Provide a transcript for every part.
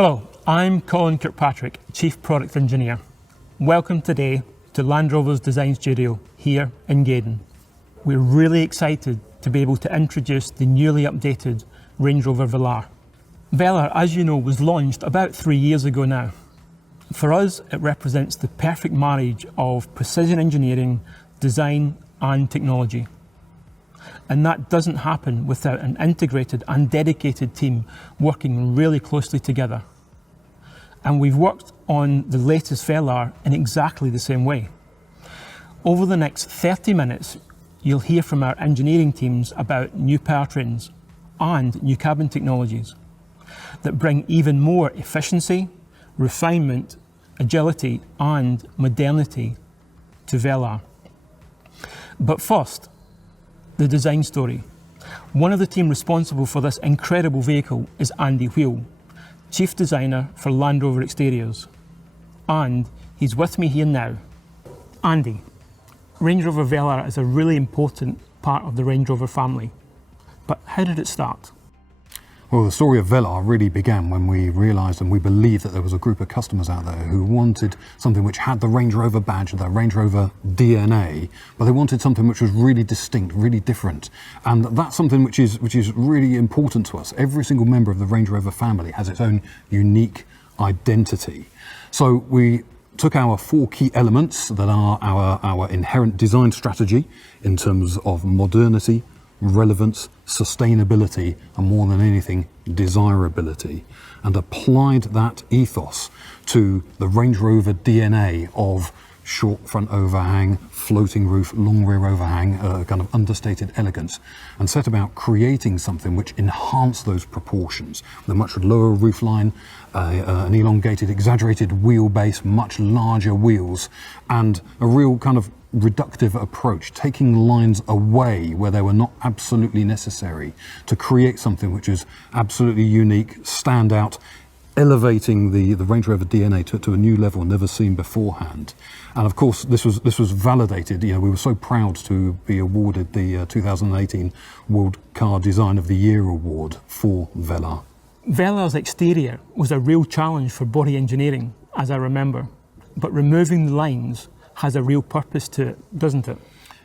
Hello, I'm Colin Kirkpatrick, Chief Product Engineer. Welcome today to Land Rover's Design Studio here in Gaydon. We're really excited to be able to introduce the newly updated Range Rover Velar. Velar, as you know, was launched about 3 years ago now. For us, it represents the perfect marriage of precision engineering, design and technology. And that doesn't happen without an integrated and dedicated team working really closely together. And we've worked on the latest Velar in exactly the same way. Over the next 30 minutes, you'll hear from our engineering teams about new powertrains and new cabin technologies that bring even more efficiency, refinement, agility and modernity to Velar. But first, the design story. One of the team responsible for this incredible vehicle is Andy Wheel, Chief Designer for Land Rover Exteriors. And he's with me here now. Andy, Range Rover Velar is a really important part of the Range Rover family. But how did it start? Well, the story of Velar really began when we realised and we believed that there was a group of customers out there who wanted something which had the Range Rover badge, the Range Rover DNA, but they wanted something which was really distinct, really different. And that's something which is really important to us. Every single member of the Range Rover family has its own unique identity. So we took our 4 key elements that are our inherent design strategy in terms of modernity, relevance, sustainability, and more than anything, desirability, and applied that ethos to the Range Rover DNA of short front overhang, floating roof, long rear overhang, kind of understated elegance, and set about creating something which enhanced those proportions with a much lower roofline, an elongated, exaggerated wheelbase, much larger wheels, and a real kind of reductive approach, taking lines away where they were not absolutely necessary to create something which is absolutely unique, stand out, elevating the Range Rover DNA to a new level never seen beforehand. And of course this was validated. You know, we were so proud to be awarded the 2018 World Car Design of the Year award for Velar. Velar's exterior was a real challenge for body engineering, as I remember, but removing the lines has a real purpose to it, doesn't it?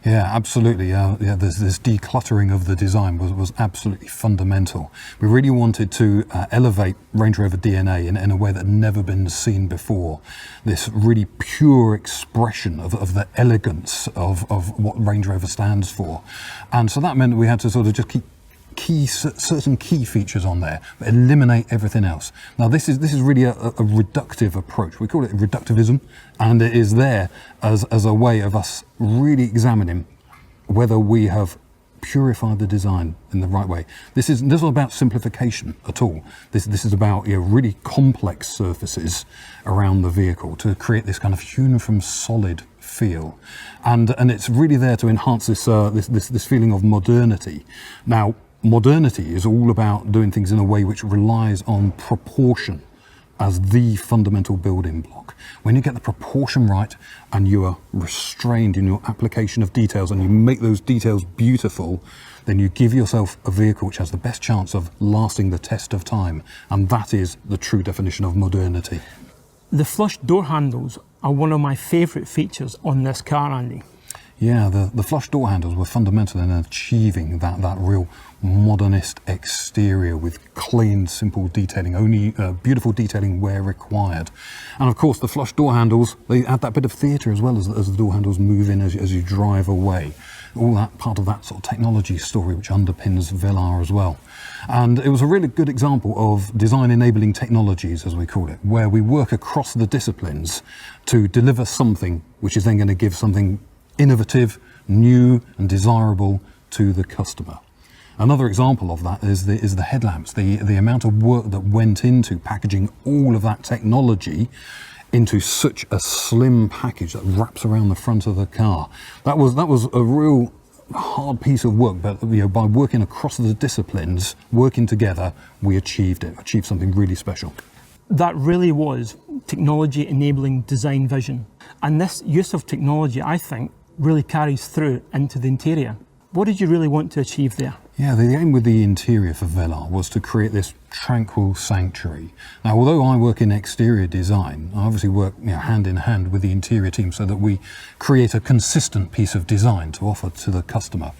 Yeah, absolutely. This decluttering of the design was absolutely fundamental. We really wanted to elevate Range Rover DNA in a way that had never been seen before. This really pure expression of the elegance of what Range Rover stands for. And so that meant that we had to sort of just keep certain key features on there, but eliminate everything else. Now this is really a reductive approach. We call it reductivism, and it is there as a way of us really examining whether we have purified the design in the right way. This is not about simplification at all. This is about really complex surfaces around the vehicle to create this kind of hewn from solid feel, and it's really there to enhance this feeling of modernity. Now, modernity is all about doing things in a way which relies on proportion as the fundamental building block. When you get the proportion right and you are restrained in your application of details and you make those details beautiful, then you give yourself a vehicle which has the best chance of lasting the test of time. And that is the true definition of modernity. The flush door handles are one of my favourite features on this car, Andy. Yeah, the flush door handles were fundamental in achieving that real modernist exterior with clean, simple detailing, only beautiful detailing where required. And of course the flush door handles, they add that bit of theatre as well as the door handles move in as you drive away. All that part of that sort of technology story which underpins Velar as well. And it was a really good example of design enabling technologies, as we call it, where we work across the disciplines to deliver something which is then going to give something innovative, new and desirable to the customer. Another example of that is the headlamps, the amount of work that went into packaging all of that technology into such a slim package that wraps around the front of the car. That was a real hard piece of work, but by working across the disciplines, working together, we achieved something really special. That really was technology enabling design vision. And this use of technology, I think, really carries through into the interior. What did you really want to achieve there? Yeah, the aim with the interior for Velar was to create this tranquil sanctuary. Now, although I work in exterior design, I obviously work hand in hand with the interior team so that we create a consistent piece of design to offer to the customer.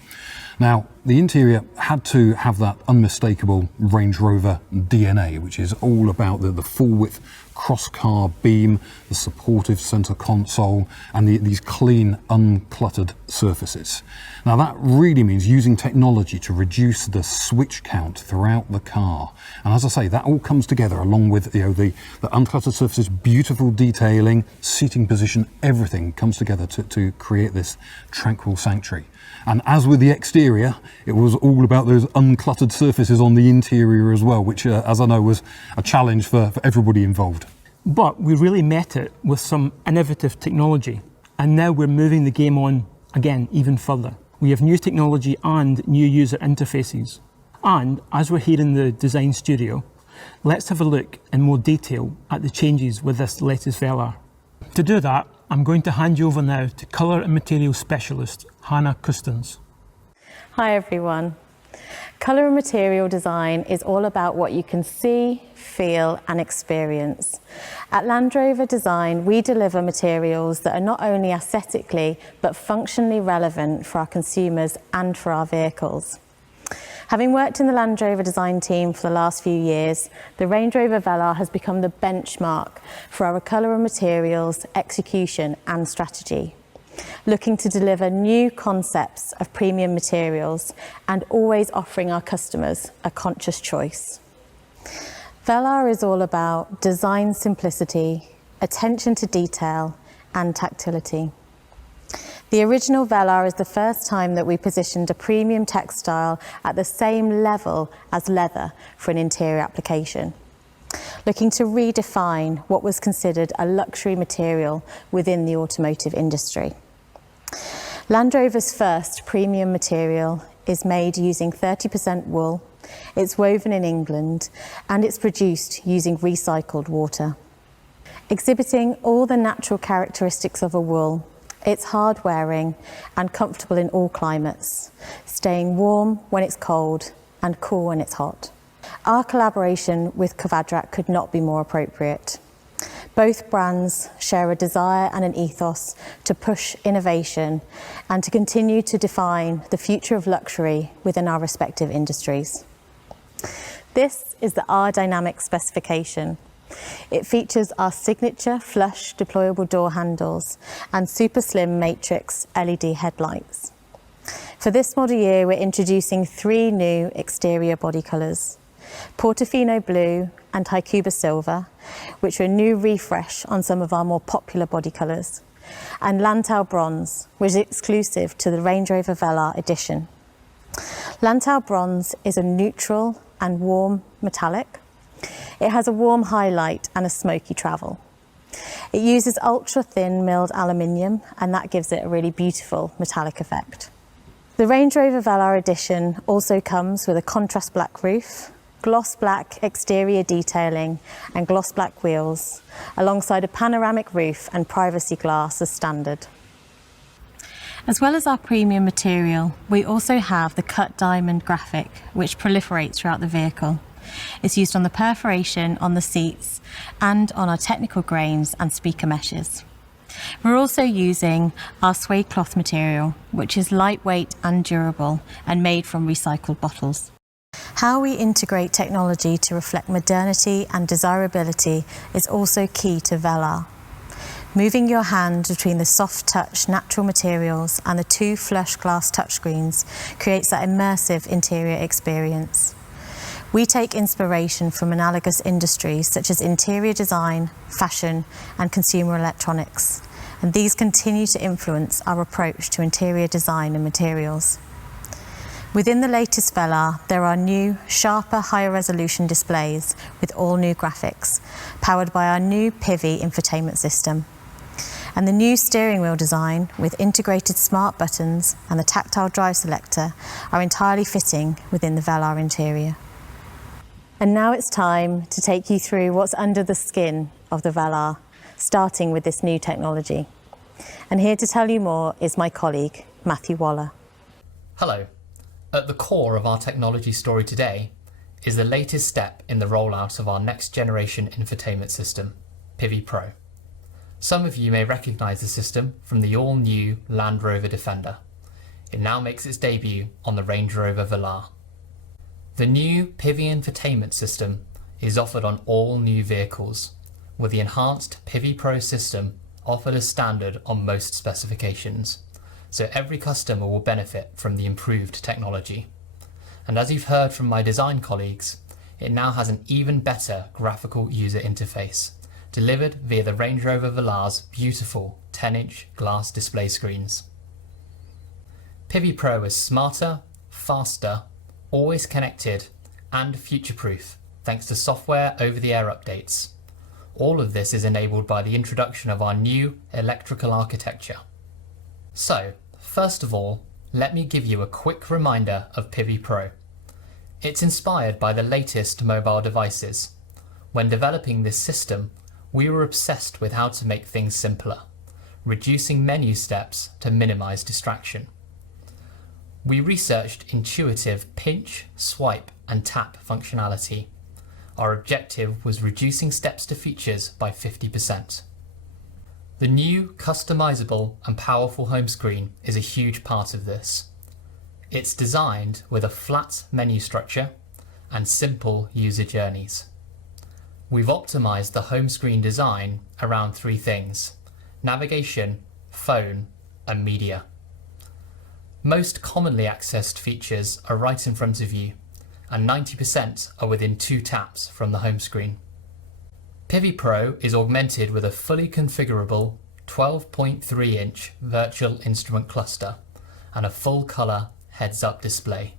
Now, the interior had to have that unmistakable Range Rover DNA, which is all about the full width cross-car beam, the supportive centre console, and these clean, uncluttered surfaces. Now, that really means using technology to reduce the switch count throughout the car. And as I say, that all comes together along with the uncluttered surfaces, beautiful detailing, seating position, everything comes together to create this tranquil sanctuary. And as with the exterior, it was all about those uncluttered surfaces on the interior as well, which, as I know, was a challenge for everybody involved. But we really met it with some innovative technology. And now we're moving the game on, again, even further. We have new technology and new user interfaces. And as we're here in the design studio, let's have a look in more detail at the changes with this latest Velar. To do that, I'm going to hand you over now to Colour and Materials Specialist, Hannah Custins. Hi everyone. Colour and material design is all about what you can see, feel and experience. At Land Rover Design, we deliver materials that are not only aesthetically but functionally relevant for our consumers and for our vehicles. Having worked in the Land Rover design team for the last few years, the Range Rover Velar has become the benchmark for our colour and materials, execution and strategy. Looking to deliver new concepts of premium materials and always offering our customers a conscious choice. Velar is all about design simplicity, attention to detail and tactility. The original Velar is the first time that we positioned a premium textile at the same level as leather for an interior application, looking to redefine what was considered a luxury material within the automotive industry. Land Rover's first premium material is made using 30% wool, it's woven in England, and it's produced using recycled water. Exhibiting all the natural characteristics of a wool, it's hard wearing and comfortable in all climates, staying warm when it's cold and cool when it's hot. Our collaboration with Kvadrat could not be more appropriate. Both brands share a desire and an ethos to push innovation and to continue to define the future of luxury within our respective industries. This is the R Dynamic specification. It features our signature flush deployable door handles and super slim matrix LED headlights. For this model year, we're introducing 3 new exterior body colours: Portofino Blue and Haikuba Silver, which are a new refresh on some of our more popular body colours, and Lantau Bronze, which is exclusive to the Range Rover Velar edition. Lantau Bronze is a neutral and warm metallic. It has a warm highlight and a smoky travel. It uses ultra-thin milled aluminium, and that gives it a really beautiful metallic effect. The Range Rover Velar edition also comes with a contrast black roof, gloss black exterior detailing and gloss black wheels, alongside a panoramic roof and privacy glass as standard. As well as our premium material, we also have the cut diamond graphic, which proliferates throughout the vehicle. It's used on the perforation on the seats and on our technical grains and speaker meshes. We're also using our suede cloth material, which is lightweight and durable and made from recycled bottles. How we integrate technology to reflect modernity and desirability is also key to Velar. Moving your hand between the soft touch natural materials and the 2 flush glass touchscreens creates that immersive interior experience. We take inspiration from analogous industries such as interior design, fashion, and consumer electronics, and these continue to influence our approach to interior design and materials. Within the latest Velar, there are new, sharper, higher resolution displays with all new graphics, powered by our new PIVI infotainment system. And the new steering wheel design with integrated smart buttons and the tactile drive selector are entirely fitting within the Velar interior. And now it's time to take you through what's under the skin of the Velar, starting with this new technology. And here to tell you more is my colleague, Matthew Waller. Hello. At the core of our technology story today is the latest step in the rollout of our next generation infotainment system, Pivi Pro. Some of you may recognise the system from the all-new Land Rover Defender. It now makes its debut on the Range Rover Velar. The new Pivi infotainment system is offered on all new vehicles, with the enhanced Pivi Pro system offered as standard on most specifications, so every customer will benefit from the improved technology. And as you've heard from my design colleagues, it now has an even better graphical user interface, delivered via the Range Rover Velar's beautiful 10-inch glass display screens. Pivi Pro is smarter, faster, always connected, and future-proof thanks to software over-the-air updates. All of this is enabled by the introduction of our new electrical architecture. So, first of all, let me give you a quick reminder of Pivi Pro. It's inspired by the latest mobile devices. When developing this system, we were obsessed with how to make things simpler, reducing menu steps to minimize distraction. We researched intuitive pinch, swipe, and tap functionality. Our objective was reducing steps to features by 50%. The new customizable and powerful home screen is a huge part of this. It's designed with a flat menu structure and simple user journeys. We've optimized the home screen design around three things: navigation, phone, and media. Most commonly accessed features are right in front of you, and 90% are within 2 taps from the home screen. Pivi Pro is augmented with a fully configurable 12.3-inch virtual instrument cluster and a full-colour heads-up display.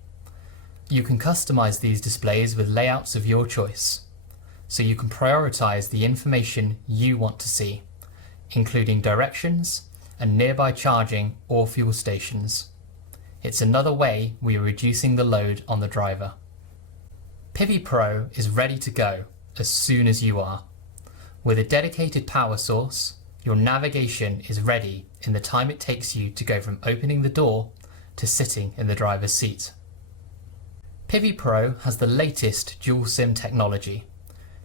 You can customise these displays with layouts of your choice, so you can prioritise the information you want to see, including directions and nearby charging or fuel stations. It's another way we are reducing the load on the driver. Pivi Pro is ready to go as soon as you are. With a dedicated power source, your navigation is ready in the time it takes you to go from opening the door to sitting in the driver's seat. Pivi Pro has the latest dual SIM technology.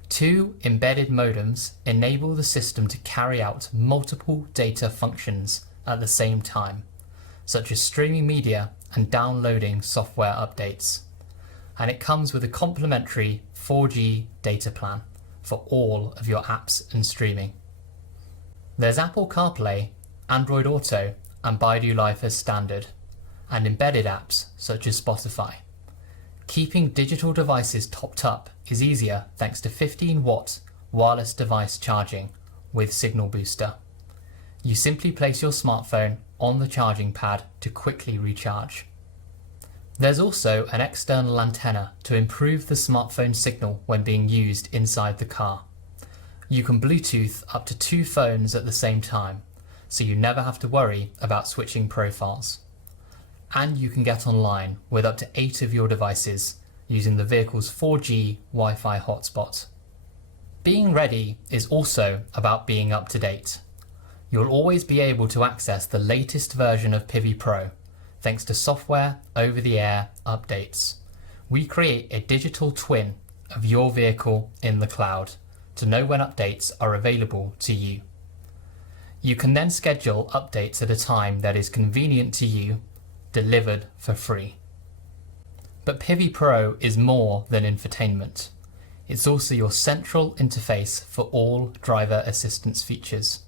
2 embedded modems enable the system to carry out multiple data functions at the same time, such as streaming media and downloading software updates. And it comes with a complimentary 4G data plan for all of your apps and streaming. There's Apple CarPlay, Android Auto, and Baidu Life as standard, and embedded apps such as Spotify. Keeping digital devices topped up is easier thanks to 15-watt wireless device charging with Signal Booster. You simply place your smartphone on the charging pad to quickly recharge. There's also an external antenna to improve the smartphone signal when being used inside the car. You can Bluetooth up to 2 phones at the same time, so you never have to worry about switching profiles. And you can get online with up to 8 of your devices using the vehicle's 4G Wi-Fi hotspot. Being ready is also about being up to date. You'll always be able to access the latest version of Pivi Pro, thanks to software over-the-air updates. We create a digital twin of your vehicle in the cloud to know when updates are available to you. You can then schedule updates at a time that is convenient to you, delivered for free. But Pivi Pro is more than infotainment. It's also your central interface for all driver assistance features.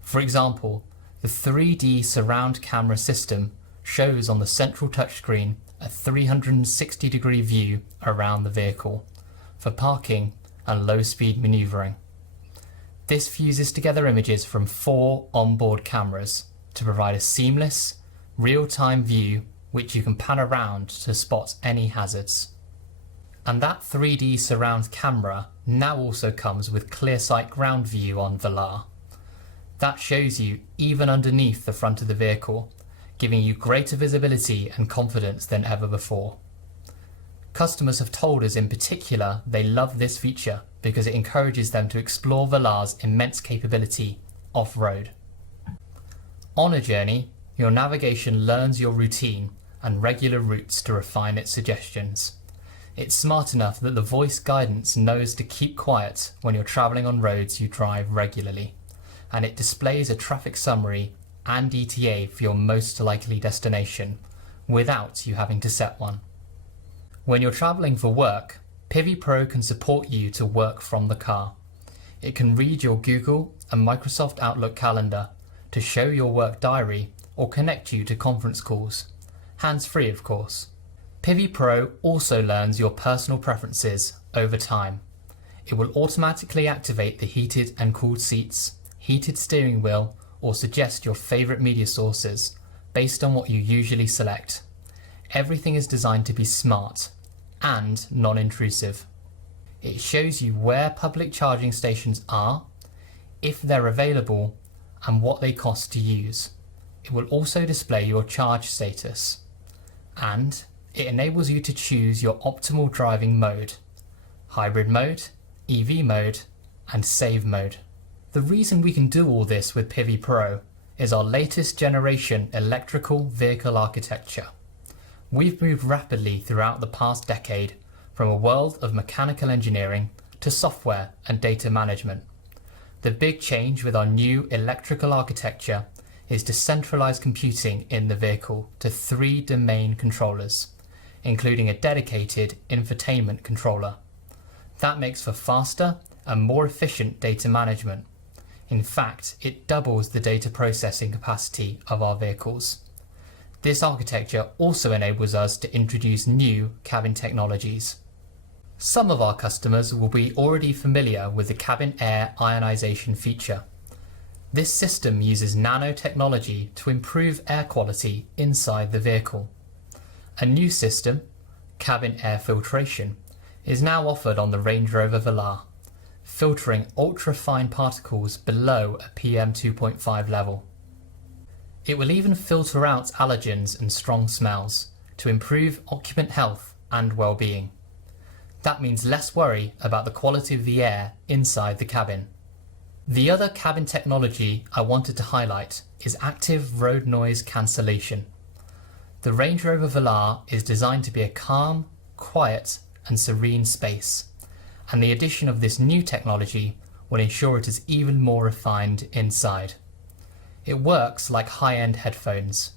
For example, the 3D surround camera system shows on the central touchscreen a 360-degree view around the vehicle for parking and low-speed manoeuvring. This fuses together images from 4 onboard cameras to provide a seamless, real-time view which you can pan around to spot any hazards. And that 3D surround camera now also comes with ClearSight ground view on Velar. That shows you even underneath the front of the vehicle, giving you greater visibility and confidence than ever before. Customers have told us in particular they love this feature because it encourages them to explore Velar's immense capability off-road. On a journey, your navigation learns your routine and regular routes to refine its suggestions. It's smart enough that the voice guidance knows to keep quiet when you're travelling on roads you drive regularly, and it displays a traffic summary and ETA for your most likely destination without you having to set one. When you're travelling for work, Pivi Pro can support you to work from the car. It can read your Google and Microsoft Outlook calendar to show your work diary or connect you to conference calls, hands-free of course. Pivi Pro also learns your personal preferences over time. It will automatically activate the heated and cooled seats, heated steering wheel, or suggest your favourite media sources based on what you usually select. Everything is designed to be smart and non-intrusive. It shows you where public charging stations are, if they're available, and what they cost to use. It will also display your charge status, and it enables you to choose your optimal driving mode: hybrid mode, EV mode, and save mode. The reason we can do all this with Pivi Pro is our latest generation electrical vehicle architecture. We've moved rapidly throughout the past decade from a world of mechanical engineering to software and data management. The big change with our new electrical architecture is to centralize computing in the vehicle to 3 domain controllers, including a dedicated infotainment controller. That makes for faster and more efficient data management. In fact, it doubles the data processing capacity of our vehicles. This architecture also enables us to introduce new cabin technologies. Some of our customers will be already familiar with the cabin air ionization feature. This system uses nanotechnology to improve air quality inside the vehicle. A new system, cabin air filtration, is now offered on the Range Rover Velar, filtering ultra-fine particles below a PM2.5 level. It will even filter out allergens and strong smells to improve occupant health and well-being. That means less worry about the quality of the air inside the cabin. The other cabin technology I wanted to highlight is active road noise cancellation. The Range Rover Velar is designed to be a calm, quiet and serene space, and the addition of this new technology will ensure it is even more refined inside. It works like high-end headphones.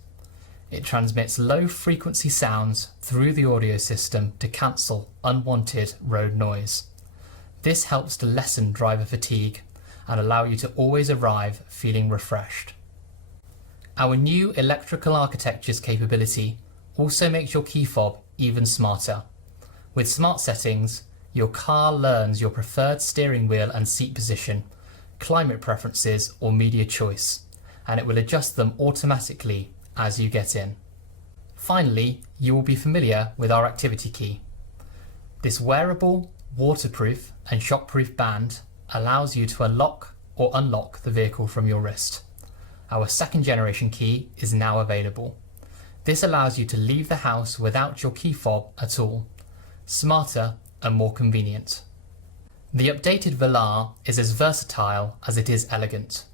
It transmits low-frequency sounds through the audio system to cancel unwanted road noise. This helps to lessen driver fatigue and allow you to always arrive feeling refreshed. Our new electrical architecture's capability also makes your key fob even smarter. With smart settings, your car learns your preferred steering wheel and seat position, climate preferences or media choice, and it will adjust them automatically as you get in. Finally, you will be familiar with our activity key. This wearable, waterproof and shockproof band allows you to unlock or unlock the vehicle from your wrist. Our second generation key is now available. This allows you to leave the house without your key fob at all. Smarter and more convenient. The updated Velar is as versatile as it is elegant.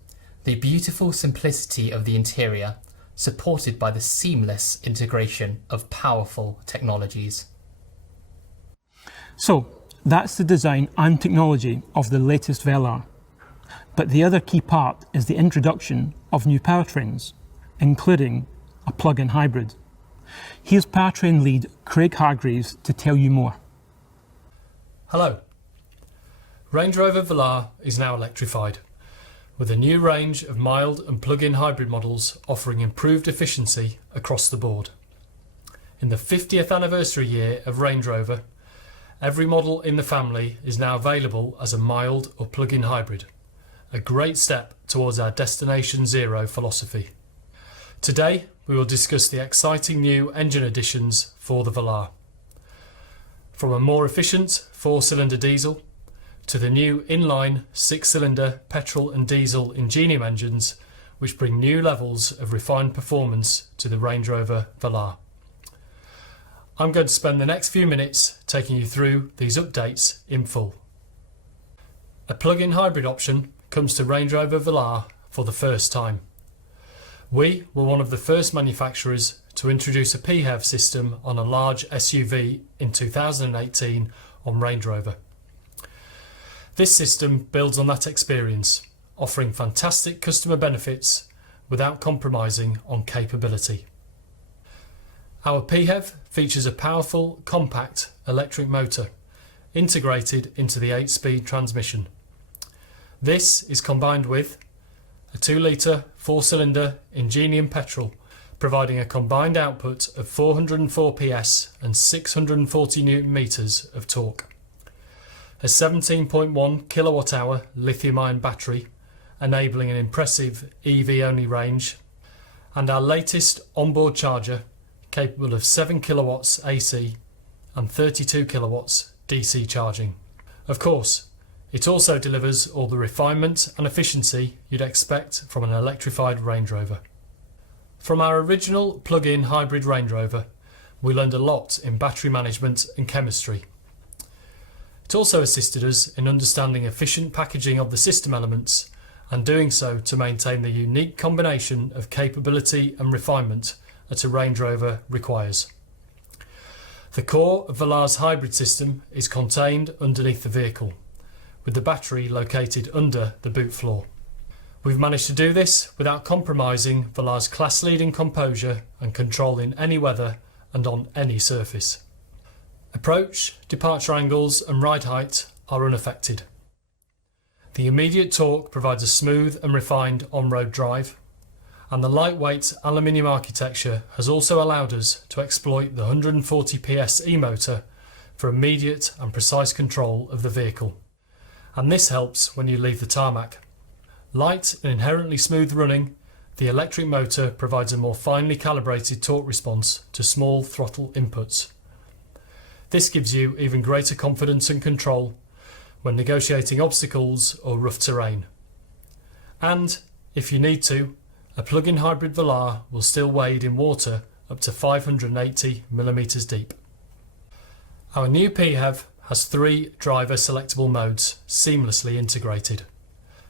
The beautiful simplicity of the interior, supported by the seamless integration of powerful technologies. So, that's the design and technology of the latest Velar. But the other key part is the introduction of new powertrains, including a plug-in hybrid. Here's Powertrain lead Craig Hargreaves to tell you more. Hello. Range Rover Velar is now electrified, with a new range of mild and plug-in hybrid models offering improved efficiency across the board. In the 50th anniversary year of Range Rover, every model in the family is now available as a mild or plug-in hybrid, a great step towards our Destination Zero philosophy. Today, we will discuss the exciting new engine additions for the Velar. From a more efficient 4-cylinder diesel to the new inline 6-cylinder petrol and diesel Ingenium engines, which bring new levels of refined performance to the Range Rover Velar. I'm going to spend the next few minutes taking you through these updates in full. A plug-in hybrid option comes to Range Rover Velar for the first time. We were one of the first manufacturers to introduce a PHEV system on a large SUV in 2018 on Range Rover. This system builds on that experience, offering fantastic customer benefits without compromising on capability. Our PHEV features a powerful, compact electric motor integrated into the 8-speed transmission. This is combined with a 2-litre 4-cylinder Ingenium petrol, providing a combined output of 404 PS and 640 Nm of torque. A 17.1 kWh lithium-ion battery, enabling an impressive EV-only range, and our latest onboard charger, capable of 7 kilowatts AC and 32 kilowatts DC charging. Of course, it also delivers all the refinement and efficiency you'd expect from an electrified Range Rover. From our original plug-in hybrid Range Rover, we learned a lot in battery management and chemistry. It also assisted us in understanding efficient packaging of the system elements and doing so to maintain the unique combination of capability and refinement that a Range Rover requires. The core of Velar's hybrid system is contained underneath the vehicle, with the battery located under the boot floor. We've managed to do this without compromising Velar's class-leading composure and control in any weather and on any surface. Approach, departure angles and ride height are unaffected. The immediate torque provides a smooth and refined on-road drive, and the lightweight aluminium architecture has also allowed us to exploit the 140 PS e-motor for immediate and precise control of the vehicle. And this helps when you leave the tarmac. Light and inherently smooth running, the electric motor provides a more finely calibrated torque response to small throttle inputs. This gives you even greater confidence and control when negotiating obstacles or rough terrain. And, if you need to, a plug-in hybrid Velar will still wade in water up to 580 mm deep. Our new PHEV has 3 driver selectable modes seamlessly integrated.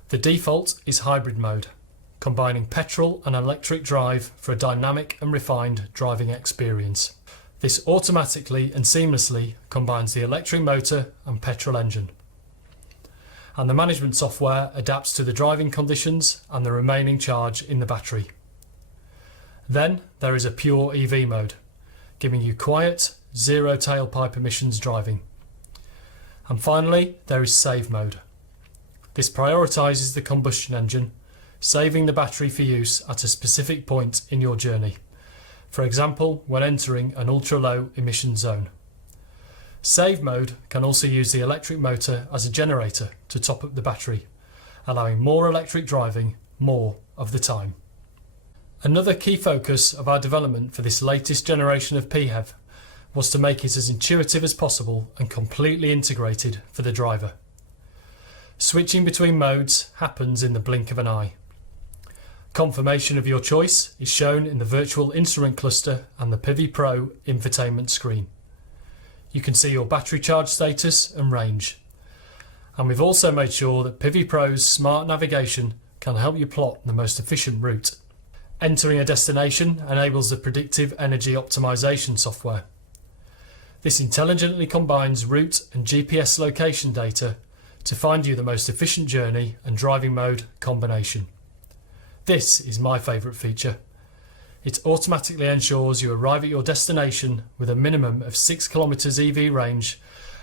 The default is hybrid mode, combining petrol and electric drive for a dynamic and refined driving experience. This automatically and seamlessly combines the electric motor and petrol engine. And the management software adapts to the driving conditions and the remaining charge in the battery. Then there is a pure EV mode, giving you quiet, zero tailpipe emissions driving. And finally, there is save mode. This prioritises the combustion engine, saving the battery for use at a specific point in your journey, for example when entering an ultra-low emission zone. Save mode can also use the electric motor as a generator to top up the battery, allowing more electric driving more of the time. Another key focus of our development for this latest generation of PHEV was to make it as intuitive as possible and completely integrated for the driver. Switching between modes happens in the blink of an eye. Confirmation of your choice is shown in the virtual instrument cluster and the PV Pro infotainment screen. You can see your battery charge status and range. And we've also made sure that PV Pro's smart navigation can help you plot the most efficient route. Entering a destination enables the predictive energy optimization software. This intelligently combines route and GPS location data to find you the most efficient journey and driving mode combination. This is my favourite feature. It automatically ensures you arrive at your destination with a minimum of 6 km EV range,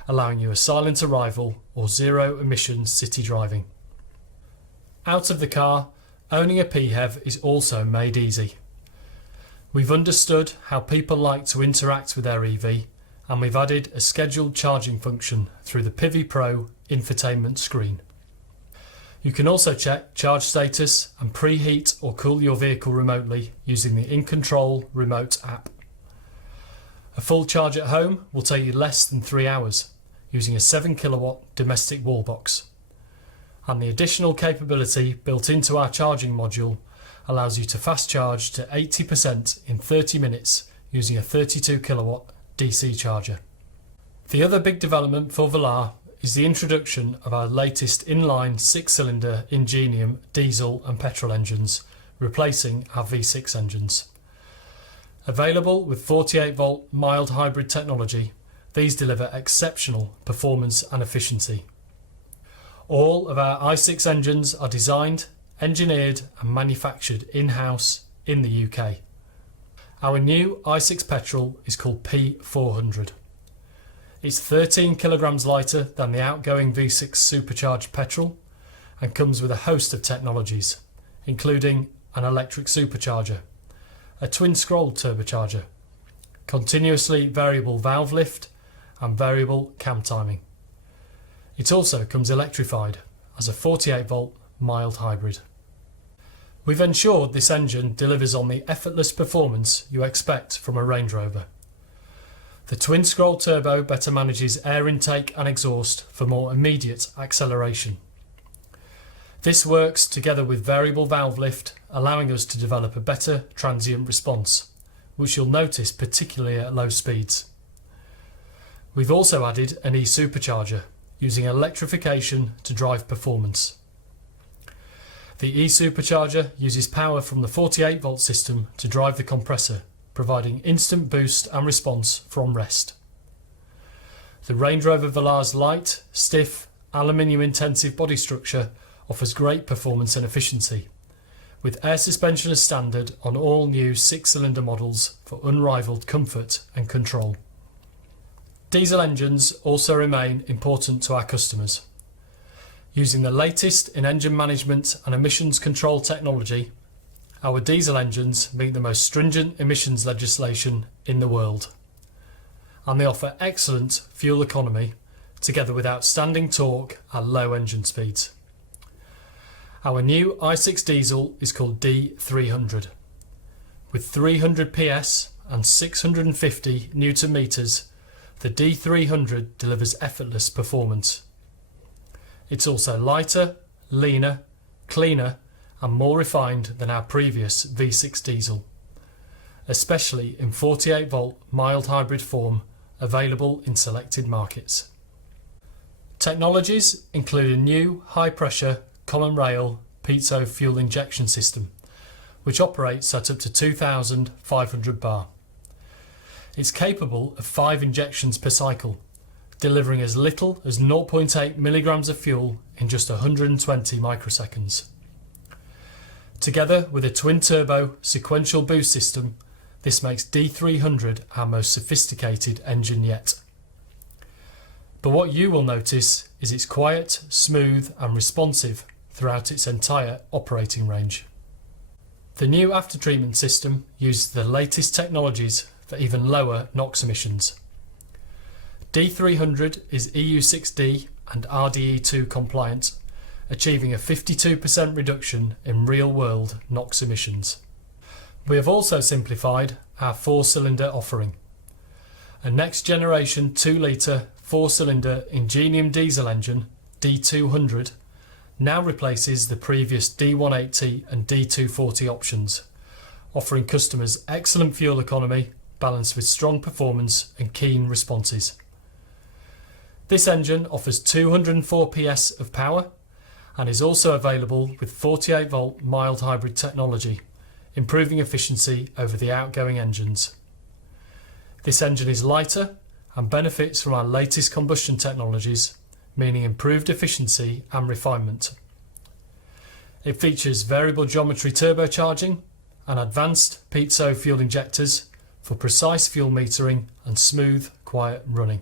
allowing you a silent arrival or zero emission city driving. Out of the car, owning a PHEV is also made easy. We've understood how people like to interact with their EV, and we've added a scheduled charging function through the PV Pro infotainment screen. You can also check charge status and preheat or cool your vehicle remotely using the In Control remote app. A full charge at home will take you less than 3 hours using a 7 kilowatt domestic wallbox. And the additional capability built into our charging module allows you to fast charge to 80% in 30 minutes using a 32 kilowatt DC charger. The other big development for Velar is the introduction of our latest inline 6-cylinder Ingenium diesel and petrol engines, replacing our V6 engines. Available with 48-volt mild hybrid technology, these deliver exceptional performance and efficiency. All of our i6 engines are designed, engineered and manufactured in-house in the UK. Our new i6 petrol is called P400. It's 13 kilograms lighter than the outgoing V6 supercharged petrol and comes with a host of technologies, including an electric supercharger, a twin-scroll turbocharger, continuously variable valve lift and variable cam timing. It also comes electrified as a 48-volt mild hybrid. We've ensured this engine delivers on the effortless performance you expect from a Range Rover. The twin-scroll turbo better manages air intake and exhaust for more immediate acceleration. This works together with variable valve lift, allowing us to develop a better transient response, which you'll notice particularly at low speeds. We've also added an e-supercharger, using electrification to drive performance. The e-supercharger uses power from the 48-volt system to drive the compressor, providing instant boost and response from rest. The Range Rover Velar's light, stiff, aluminium-intensive body structure offers great performance and efficiency, with air suspension as standard on all new 6-cylinder models for unrivaled comfort and control. Diesel engines also remain important to our customers. Using the latest in engine management and emissions control technology, our diesel engines meet the most stringent emissions legislation in the world, and they offer excellent fuel economy together with outstanding torque at low engine speeds. Our new i6 diesel is called D300. With 300 PS and 650 Newton meters, the D300 delivers effortless performance. It's also lighter, leaner, cleaner and more refined than our previous V6 diesel, especially in 48-volt mild hybrid form available in selected markets. Technologies include a new high-pressure common rail piezo fuel injection system, which operates at up to 2,500 bar. It's capable of 5 injections per cycle, delivering as little as 0.8 milligrams of fuel in just 120 microseconds. Together with a twin-turbo sequential boost system, this makes D300 our most sophisticated engine yet. But what you will notice is it's quiet, smooth and responsive throughout its entire operating range. The new aftertreatment system uses the latest technologies for even lower NOx emissions. D300 is EU6D and RDE2 compliant, achieving a 52% reduction in real-world NOx emissions. We have also simplified our 4-cylinder offering. A next-generation 2-litre 4-cylinder Ingenium diesel engine, D200, now replaces the previous D180 and D240 options, offering customers excellent fuel economy balanced with strong performance and keen responses. This engine offers 204 PS of power and is also available with 48-volt mild hybrid technology, improving efficiency over the outgoing engines. This engine is lighter and benefits from our latest combustion technologies, meaning improved efficiency and refinement. It features variable geometry turbocharging and advanced piezo fuel injectors for precise fuel metering and smooth, quiet running.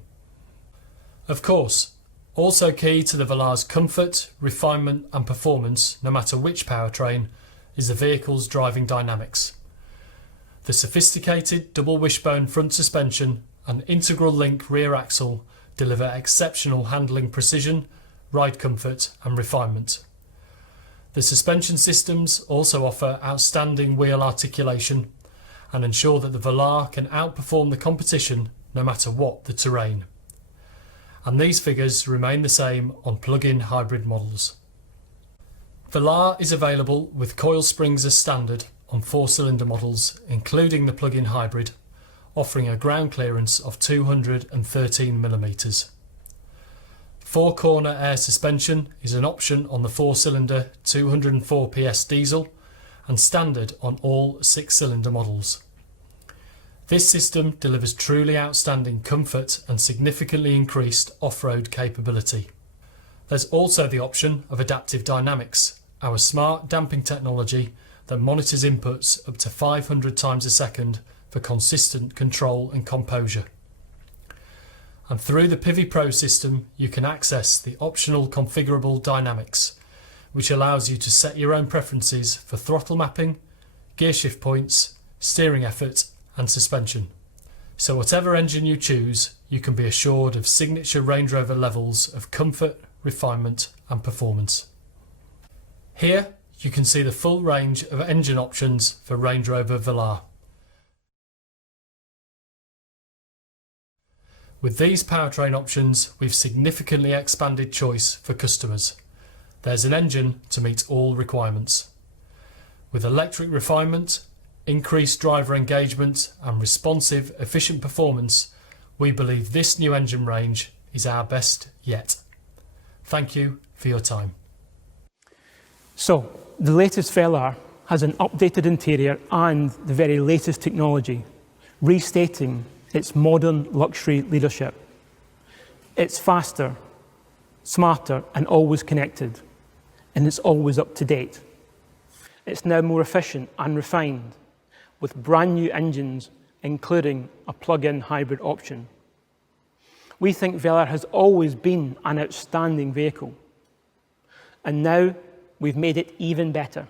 Of course, also key to the Velar's comfort, refinement and performance, no matter which powertrain, is the vehicle's driving dynamics. The sophisticated double wishbone front suspension and integral link rear axle deliver exceptional handling precision, ride comfort and refinement. The suspension systems also offer outstanding wheel articulation and ensure that the Velar can outperform the competition no matter what the terrain. And these figures remain the same on plug-in hybrid models. Velar is available with coil springs as standard on 4-cylinder models, including the plug-in hybrid, offering a ground clearance of 213mm. 4-corner air suspension is an option on the 4-cylinder 204 PS diesel and standard on all 6-cylinder models. This system delivers truly outstanding comfort and significantly increased off-road capability. There's also the option of adaptive dynamics, our smart damping technology that monitors inputs up to 500 times a second for consistent control and composure. And through the Pivi Pro system, you can access the optional configurable dynamics, which allows you to set your own preferences for throttle mapping, gear shift points, steering effort and suspension. So whatever engine you choose, you can be assured of signature Range Rover levels of comfort, refinement and performance. Here you can see the full range of engine options for Range Rover Velar. With these powertrain options, we've significantly expanded choice for customers. There's an engine to meet all requirements. With electric refinement, increased driver engagement and responsive, efficient performance, we believe this new engine range is our best yet. Thank you for your time. So, the latest Velar has an updated interior and the very latest technology, restating its modern luxury leadership. It's faster, smarter and always connected, and it's always up to date. It's now more efficient and refined, with brand new engines, including a plug-in hybrid option. We think Velar has always been an outstanding vehicle, and now we've made it even better.